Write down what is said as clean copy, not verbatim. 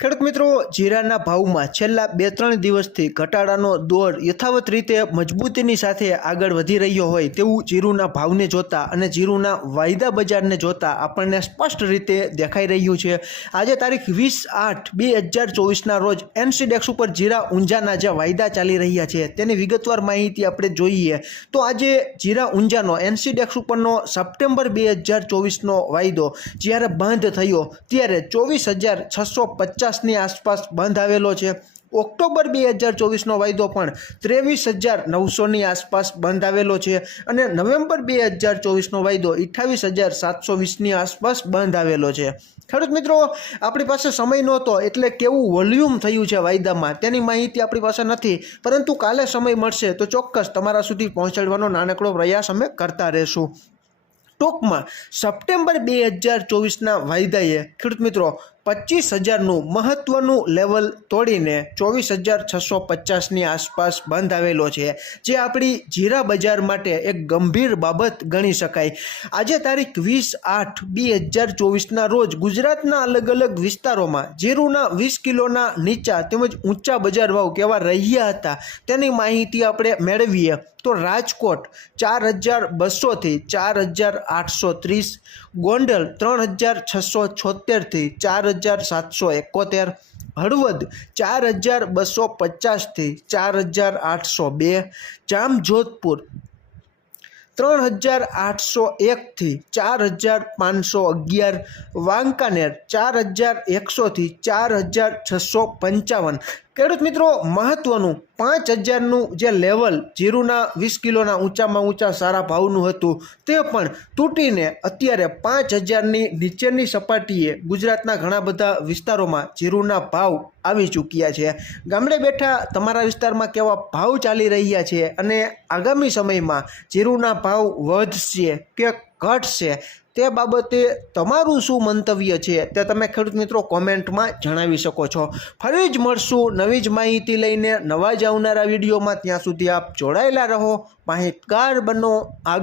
ખેડૂત મિત્રો, જીરાના ભાવમાં છેલ્લા 2-3 દિવસથી ઘટાડાનો દોર યથાવત રીતે મજબૂતીની સાથે આગળ વધી રહ્યો હોય તેવું જીરુના ભાવને જોતા અને જીરુના વાયદા બજારને જોતા આપણને સ્પષ્ટ રીતે દેખાઈ રહ્યું છે। આજે તારીખ 20/8/2024ના રોજ એનસીડેક્સ ઉપર જીરા ઊંઝાના જે વાયદા ચાલી રહ્યા છે તેની વિગતવાર માહિતી આપણે જોઈએ તો આજે જીરા ઊંઝાનો એનસીડેક્સ ઉપરનો સપ્ટેમ્બર 2024નો વાયદો જ્યારે બંધ થયો ત્યારે 24,650 ની આસપાસ બંધ આવેલો છે। ઓક્ટોબર 2024નો વાયદો પણ 23,900ની આસપાસ બંધ આવેલો છે અને નવેમ્બર 2024નો વાયદો 28,720ની આસપાસ બંધ આવેલો છે। ખેડૂત મિત્રો, આપણી પાસે સમય નહોતો એટલે કેવું વોલ્યુમ થયું છે વાયદામાં તેની માહિતી આપણી પાસે નથી, પરંતુ કાલે સમય મળશે તો ચોક્કસ તમારા સુધી પહોંચાડવાનો નાનકડો પ્રયાસ અમે કરતા રહેશું। ટૂંકમાં સપ્ટેમ્બર 2024ના વાયદાએ ખેડૂત મિત્રો 25,000નું મહત્વનું લેવલ તોડીને 24,650ની આસપાસ બંધ આવેલો છે, જે આપણી જીરા બજાર માટે એક ગંભીર બાબત ગણી શકાય। આજે તારીખ 20/8/2024ના રોજ ગુજરાતના અલગ અલગ વિસ્તારોમાં જીરુના 20 કિલોના નીચા તેમજ ઊંચા બજાર ભાવ કેવા રહ્યા હતા તેની માહિતી આપણે મેળવીએ તો રાજકોટ 4,200થી 4,830, ગોંડલ 3,676થી 4,771, હળવદ 4,250થી 4,802, જામજોધપુર 3,801થી 4,511, વાંકાનેર 4,100થી 4,655। ખેડૂત મિત્રો, મહત્વનું 5,000નું જે લેવલ જીરુના 20 કિલોના ઊંચામાં ઊંચા સારા ભાવનું હતું તે પણ તૂટીને અત્યારે 5,000ની નીચેની સપાટીએ ગુજરાતના ઘણા બધા વિસ્તારોમાં જીરુના ભાવ આવી ચૂક્યા છે। ગામડે બેઠા તમારા વિસ્તારમાં કેવા ભાવ ચાલી રહ્યા છે અને આગામી સમયમાં જીરુના ભાવ વધશે કે ઘટશે તે બાબતે તમારું શું મંતવ્ય છે તે તમે ખેડૂત મિત્રો કોમેન્ટમાં જણાવી શકો છો। ફરી જ મળશું નવી જ માહિતી લઈને નવા જ આવનારા વિડીયોમાં। ત્યાં સુધી આપ જોડાયેલા રહો, માહિતગાર બનો।